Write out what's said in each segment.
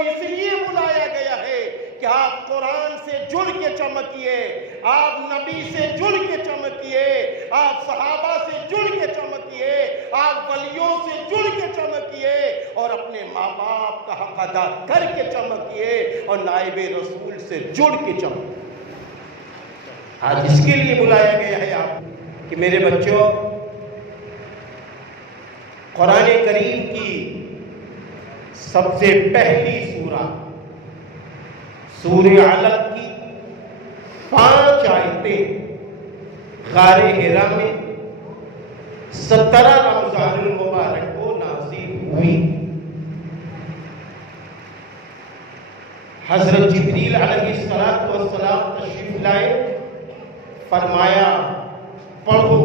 اس لیے بلایا گیا ہے کہ آپ قرآن سے جڑ کے چمکیے، آپ نبی سے جڑ کے چمکیے، آپ صحابہ سے جڑ کے چمکیے، آپ ولیوں سے جڑ کے چمکیے، اور اپنے ماں باپ کا حق ادا کر کے چمکیے، اور نائب رسول سے جڑ کے چمکیے۔ آج اس کے لیے بلایا گیا ہے آپ کہ میرے بچوں، قرآن کریم کی سب سے پہلی سورہ سورہ علق کی 5 آیتیں غار حرا میں 17 رمضان المبارک کو نازل ہوئی۔ حضرت جبریل علیہ السلام تشریف لائے، فرمایا پڑھو۔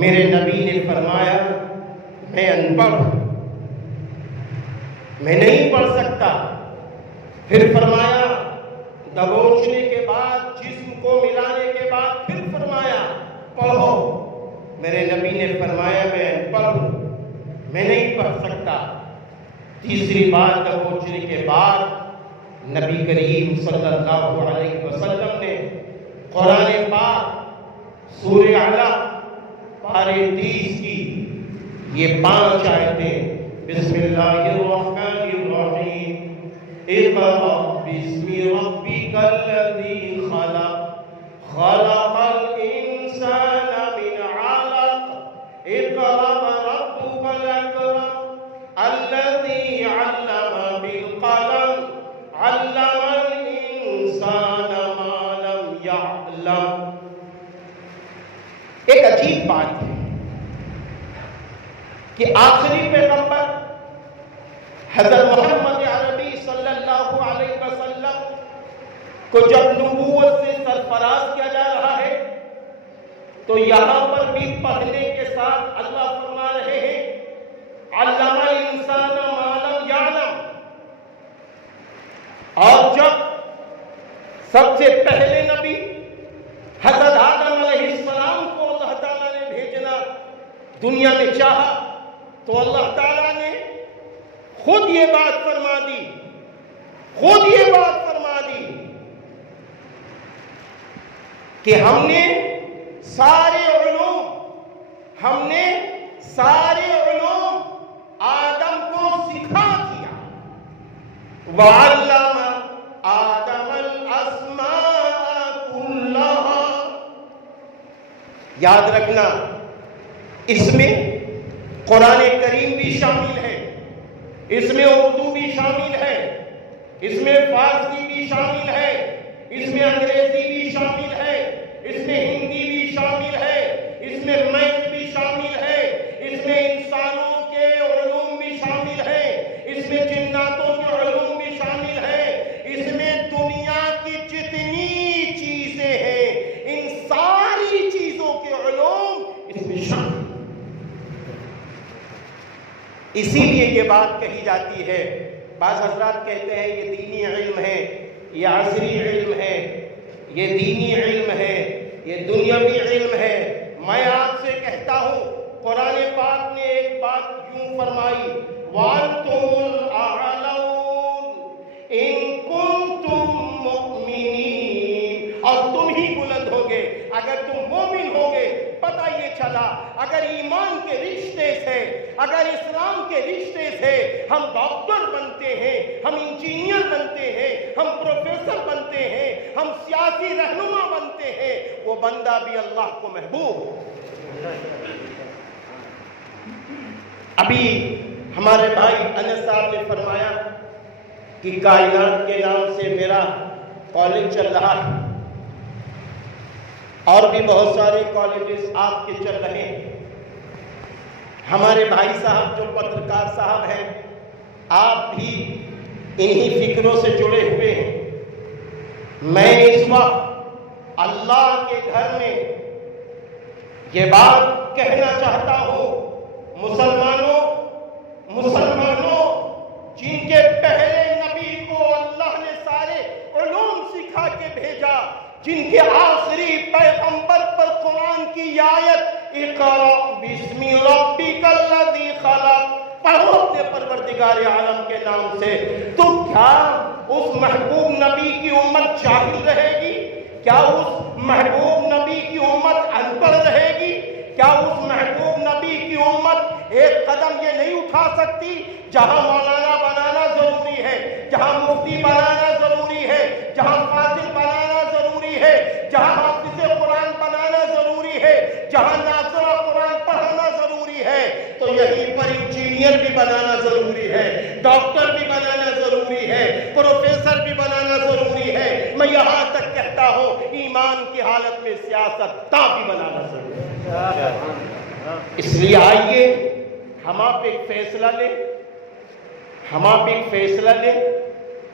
میرے نبی نے فرمایا میں ان پڑھ ہوں، میں نہیں پڑھ سکتا۔ پھر فرمایا دبوچنے کے بعد، جسم کو ملانے کے بعد پھر فرمایا پڑھو۔ میرے نبی نے فرمایا میں ان پڑھ ہوں، میں نہیں پڑھ سکتا۔ تیسری بار دبوچنے کے بعد نبی کریم صلی اللہ علیہ وسلم نے قرآن پاک سورہ علق پارے 30 کی یہ 5 آیتیں، بسم اللہ الرحمن الرحیم، اقرأ باسم ربک الذی خلق، خلق الانسان من علق، اقرأ ربک الاکرم، الذی علم بالقلم، علم الانسان ما لم یعلم۔ ایک عجیب بات ہے کہ آخری پیغمبر حضرت محمد عربی صلی اللہ علیہ وسلم کو جب نبوت سے سرفراز کیا جا رہا ہے تو یہاں پر بھی پڑھنے کے ساتھ اللہ فرما رہے ہیں علم الانسان ما لم یعلم۔ اور جب سب سے پہلے نبی حضرت آدم علیہ السلام کو اللہ تعالیٰ نے بھیجنا دنیا میں چاہا تو اللہ تعالیٰ نے خود یہ بات فرما دی، خود یہ بات فرما دی کہ ہم نے سارے علوم آدم کو سکھا دیا۔ وَعَلَّمَ آدَمَ الْأَسْمَاءَ كُلَّهَا۔ یاد رکھنا، اس میں قرآن کریم بھی شامل ہے، اس میں اردو بھی شامل ہے، اس میں فارسی بھی شامل ہے، اس میں انگریزی بھی شامل ہے، اس میں ہندی بھی شامل ہے، اس میں میتھ بھی شامل ہے، اس میں انسانوں کے علوم بھی شامل ہے، اس میں جناتوں کے علوم بھی شامل ہے، اس میں دنیا کی جتنی چیزیں ہیں ان ساری چیزوں کے علوم اس میں شامل۔ اسی لیے یہ بات کہی جاتی ہے، بعض حضرات کہتے ہیں یہ دینی علم ہے، یہ عصری علم ہے، یہ دینی علم ہے، یہ دنیاوی علم ہے۔ میں آپ سے کہتا ہوں قرآن پاک نے ایک بات یوں فرمائی وَأَنْتُمُ الْأَعْلَوْنَ إِن كُنتُم مُؤْمِنِينَ، اور تم ہی بلند ہوگے اگر تم مومن ہوگے۔ پتہ یہ چلا اگر ایمان کے رشتے سے، اگر اسلام کے رشتے سے ہم ڈاکٹر بنتے ہیں، ہم انجینئر بنتے ہیں، ہم پروفیسر بنتے ہیں، ہم سیاسی رہنما بنتے ہیں، وہ بندہ بھی اللہ کو محبوب۔ ابھی ہمارے بھائی انس صاحب نے فرمایا کہ کائنات کے نام سے میرا کالج چل رہا ہے، اور بھی بہت سارے کالجز آپ کے چل رہے ہیں۔ ہمارے بھائی صاحب جو پترکار صاحب ہیں، آپ بھی انہی فکروں سے جڑے ہوئے ہیں۔ میں اس وقت اللہ کے گھر میں یہ بات کہنا چاہتا ہوں، مسلمانوں جن کے پہلے نبی کو اللہ نے سارے علوم سکھا کے بھیجا، جن کے آخری پیغمبر پر قرآن کی آیت اقرأ باسم ربک الذی خلق پڑھو اپنے پروردگار عالم کے نام سے، تو کیا اس محبوب نبی کی امت جاہل رہے گی؟ کیا اس محبوب نبی کی امت ان پڑھ رہے گی؟ کیا اس محبوب نبی کی امت ایک قدم یہ نہیں اٹھا سکتی؟ جہاں مولانا بنانا ضروری ہے، جہاں مفتی بنانا ضروری ہے، جہاں فاضل بنانا ضروری ہے، جہاں حافظ قرآن بنانا ضروری ہے، جہاں ناظر قرآن پڑھانا ضروری ہے، تو یہیں پر انجینئر بھی بنانا ضروری ہے، ڈاکٹر بھی بنانا ضروری ہے، پروفیسر بھی بنانا ضروری ہے، میں یہاں تک کہتا ہوں ایمان کی حالت میں سیاستداں بھی بنانا ضروری ہے۔ اس لیے آئیے ہم آپ ایک فیصلہ لیں، ہم آپ ایک فیصلہ لیں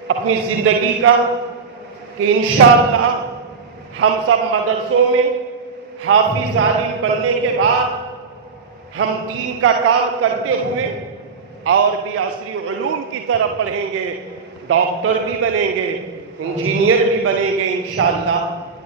اپنی زندگی کا کہ انشاءاللہ ہم سب مدرسوں میں حافظ عالم بننے کے بعد ہم دین کا کام کرتے ہوئے اور بھی عصری علوم کی طرف پڑھیں گے، ڈاکٹر بھی بنیں گے، انجینئر بھی بنیں گے انشاءاللہ۔